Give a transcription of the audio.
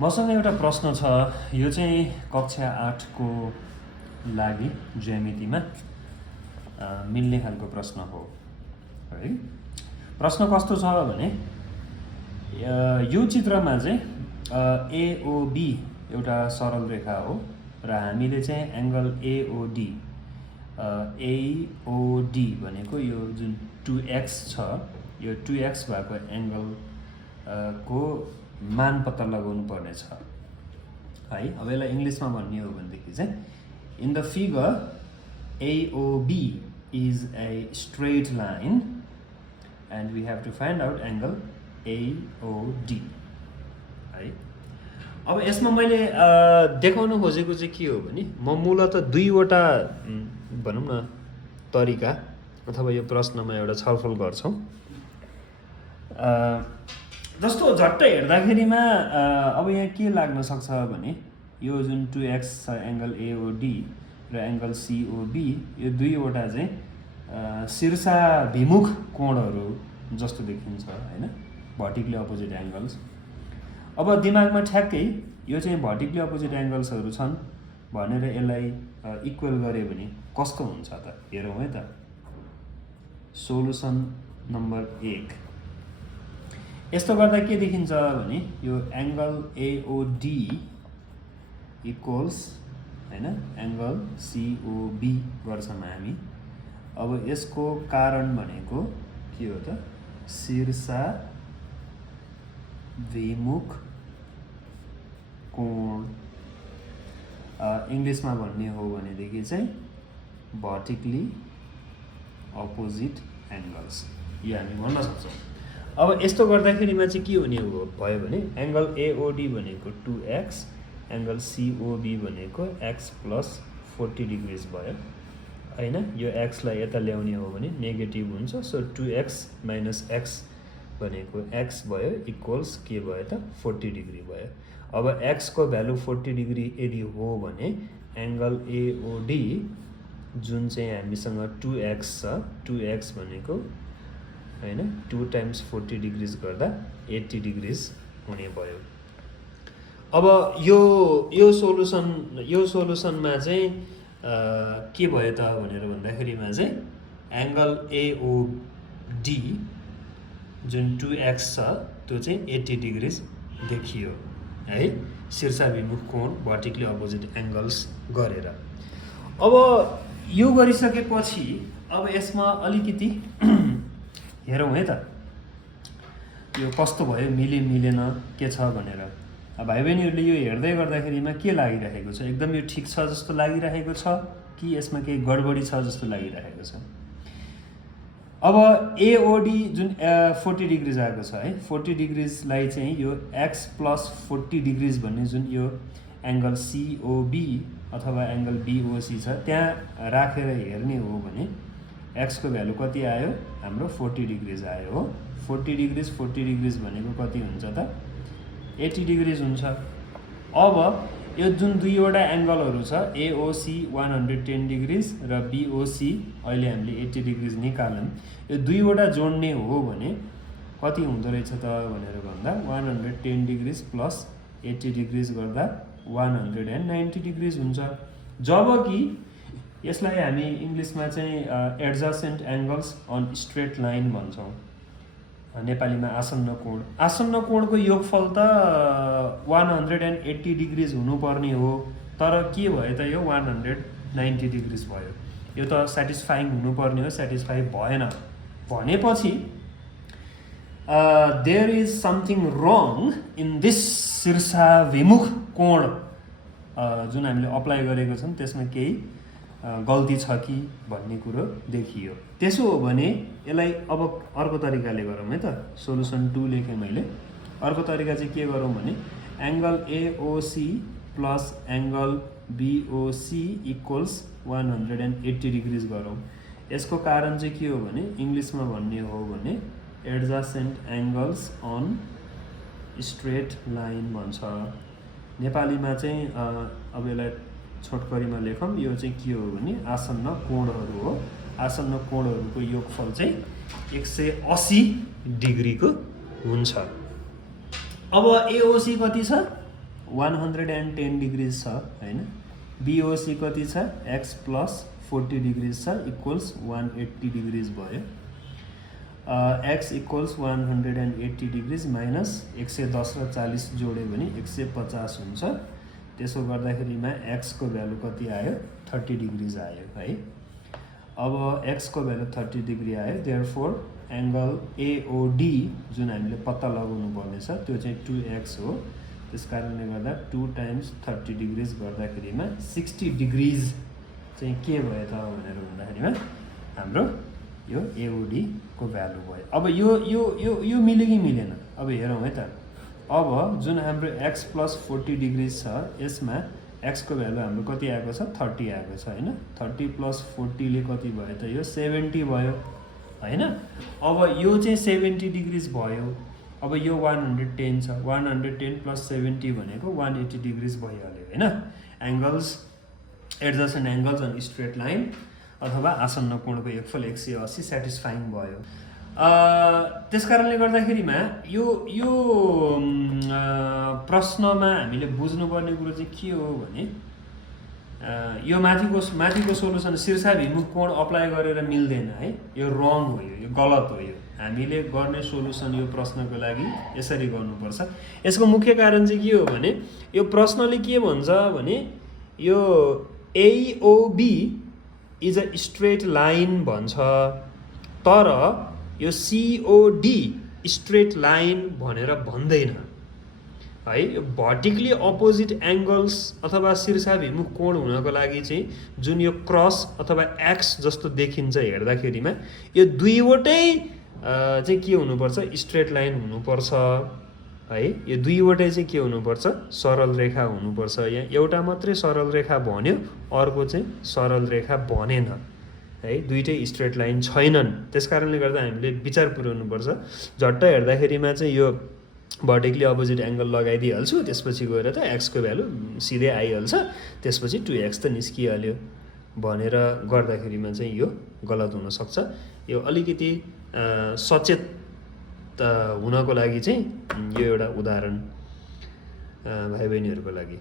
मसँग एउटा प्रश्न छ। यो चाहिँ कक्षा 8 को लागि ज्यामितिमा मिल्ने खालको प्रश्न हो है। प्रश्न कस्तो छ भने यो चित्रमा चाहिँ एओबी एउटा सरल रेखा हो र हामीले चाहिँ एङ्गल एओडी भनेको यो जुन 2x छ, यो 2x भएको एङ्गल को मान पत्ता लगाउनु पर्ने छ है। अब यसलाई इङ्ग्लिसमा भन्ने हो भनेदेखि चाहिँ in the figure AOB is a straight line and we have to find out angle AOD है। अब यसमा मैले देखाउन खोजेको चाहिँ के हो भने म मूलतः दुईवटा भनौँ न तरिका अथवा यो प्रश्नमा एउटा छलफल गर्छौँ। जस्तो झट्ट हेर्दाखेरिमा अब यहाँ के लाग्न सक्छ भने यो जुन 2x छ एङ्गल AOD र एङ्गल COB यो दुईवटा चाहिँ शीर्षाभिमुख कोणहरू जस्तो देखिन्छ हैन, भर्टिकली अपोजिट एङ्गल्स। अब दिमागमा ठ्याक्कै यो चाहिँ भर्टिकली अपोजिट एङ्गल्सहरू छन् भनेर यसलाई इक्वल गऱ्यो भने कस्तो हुन्छ त हेरौँ है त। सोलुसन नम्बर 1 यस्तो गर्दा के देखिन्छ भने यो एङ्गल AOD इक्वल्स हैन एङ्गल COB गर्छौँ हामी। अब यसको कारण भनेको के हो त, शीर्षाभिमुख कोण। इङ्ग्लिसमा भन्ने हो भनेदेखि चाहिँ भर्टिकली अपोजिट एङ्गल्स यो हामी भन्न सक्छौँ। अब यस्तो गर्दाखेरिमा चाहिँ के हुने भयो भने एङ्गल AOD भनेको 2x, एङ्गल COB भनेको x + 40 डिग्रिज भयो हैन। यो x लाई यता ल्याउने हो भने नेगेटिभ हुन्छ, सो 2x - x भनेको x भयो इक्वल्स के भयो त 40 डिग्री भयो। अब x को भ्यालु 40 डिग्री यदि हो भने एङ्गल AOD जुन चाहिँ हामीसँग 2x छ, 2x भनेको हैन 2 × 40 डिग्रिज गर्दा 80 डिग्रिज हुने भयो। अब यो सोलुसनमा चाहिँ के भयो त भनेर भन्दाखेरिमा चाहिँ एङ्गल AOD जुन 2x छ त्यो चाहिँ 80 डिग्रिज देखियो है, शीर्षाभिमुख कोण भर्टिकली अपोजिट एङ्गल्स गरेर। अब यो गरिसकेपछि अब यसमा अलिकति हेरौँ है त यो कस्तो भयो, मिलेन के छ भनेर। भाइ बहिनीहरूले यो हेर्दै गर्दाखेरिमा के लागिरहेको छ, एकदम यो ठिक छ जस्तो लागिरहेको छ कि यसमा केही गडबडी छ जस्तो लागिरहेको छ। अब AOD जुन 40 डिग्रिज आएको छ है, 40 डिग्रिजलाई चाहिँ यो x + 40 डिग्रिज भन्ने जुन यो एङ्गल COB अथवा एङ्गल BOC छ त्यहाँ राखेर हेर्ने हो भने x को भ्यालु कति आयो हाम्रो 40 डिग्रिज आयो हो। 40 डिग्रिज भनेको कति हुन्छ त 80 डिग्रिज हुन्छ। अब यो जुन दुईवटा एङ्गलहरू छ AOC 110 डिग्रिज र BOC अहिले हामीले 80 डिग्रिज निकाल्यौँ, यो दुईवटा जोड्ने हो भने कति हुँदो रहेछ त भनेर भन्दा 110 डिग्रिज + 80 डिग्रिज गर्दा 190 डिग्रिज हुन्छ। जबकि यसलाई हामी इङ्ग्लिसमा चाहिँ adjacent angles on straight line भन्छौँ, नेपालीमा आसन्न कोण। आसन्न कोणको योगफल त 180 डिग्रिज हुनुपर्ने हो, तर के भयो त यो 190 डिग्रिज भयो। यो त सेटिस्फाइङ हुनुपर्ने हो, सेटिस्फाई भएन भनेपछि there is something wrong in this शीर्षाभिमुख कोण जुन हामीले अप्लाई गरेको छौँ त्यसमा केही गल्ती छ कि भन्ने कुरो देखियो। त्यसो हो भने यसलाई अब अर्को तरिकाले गरौँ है त। सोलुसन 2 लेखेँ मैले। अर्को तरिका चाहिँ के गरौँ भने angle AOC + angle BOC equals 180 degrees गरौँ। यसको कारण चाहिँ के हो भने इङ्ग्लिसमा भन्ने हो भने adjacent angles on straight line भन्छ। नेपालीमा चाहिँ अब यसलाई छोटकरीमा लेखौँ, यो चाहिँ के हो भने आसन्न कोणहरू हो। आसन्न कोणहरूको योगफल चाहिँ 180 डिग्रीको हुन्छ। अब AOC कति छ 110 डिग्रिज छ हैन। BOC कति छ x प्लस 40 डिग्रिज छ इक्वल्स 180 डिग्रिज भयो। x इक्वल्स 180 डिग्रिज माइनस 110 र 40 जोड्यो भने 150 हुन्छ। त्यसो गर्दाखेरिमा x को भ्यालु कति आयो 30 डिग्रिज आयो है। अब x को भ्यालु 30 डिग्री आयो, देयरफोर एंगल AOD जुन हामीले पत्ता लगाउनु पर्ने छ त्यो चाहिँ 2x हो। त्यसकारणले गर्दा 2 टाइम्स 30 डिग्रिज गर्दाखेरिमा 60 डिग्रिज चाहिँ के भयो त भनेर भन्दाखेरिमा हाम्रो यो AOD को भ्यालु भयो। अब यो मिल्यो कि मिलेन अब हेरौँ है त। अब जुन हाम्रो x प्लस 40 डिग्रिज छ यसमा x को भ्यालु हाम्रो कति आएको छ 30 आएको छ हैन। 30 प्लस 40 ले कति भयो त यो 70 भयो हैन। अब यो चाहिँ 70 डिग्रिज भयो। अब यो 110 छ, 110 प्लस 70 भनेको 180 डिग्रिज भइहाल्यो हैन। Angles adjacent angles on straight line अथवा आसन्न कोणको योगफल 180 सेटिस्फाइङ भयो। त्यसकारणले गर्दाखेरिमा यो प्रश्नमा हामीले बुझ्नुपर्ने कुरो चाहिँ के हो भने यो माथिको सोलुसन शीर्षाभिमुख कोण अप्लाई गरेर मिल्दैन है। यो रङ हो, यो गलत हो। यो हामीले गर्ने सोलुसन यो प्रश्नको लागि यसरी गर्नुपर्छ। यसको मुख्य कारण चाहिँ के हो भने यो प्रश्नले के भन्छ भने यो AOB is a straight line भन्छ, तर यो COD स्ट्रेट लाइन भनेर भन्दैन है। यो भर्टिकली अपोजिट एंगल्स अथवा शीर्षाभिमुख कोण हुनको लागि चाहिँ जुन यो क्रस अथवा एक्स जस्तो देखिन्छ हेर्दाखेरिमा यो दुईवटै चाहिँ के हुनुपर्छ स्ट्रेट लाइन हुनुपर्छ है। यो दुईवटै चाहिँ के हुनुपर्छ सरल रेखा हुनुपर्छ। यहाँ एउटा मात्रै सरल रेखा भन्यो, अर्को चाहिँ सरल रेखा बनेन है। दुईटै स्ट्रेट लाइन छैनन्। त्यसकारणले गर्दा हामीले विचार पुर्याउनुपर्छ। झट्ट हेर्दाखेरिमा चाहिँ यो भर्टिकली अपोजिट एंगल लगाइदिइहाल्छु, त्यसपछि गएर त x को भ्यालु सिधै आइहाल्छ, त्यसपछि 2x त निस्किहाल्यो भनेर गर्दाखेरिमा चाहिँ यो गलत हुन सक्छ। यो अलिकति सचेत हुनको लागि चाहिँ यो एउटा उदाहरण भाइ बहिनीहरुको लागि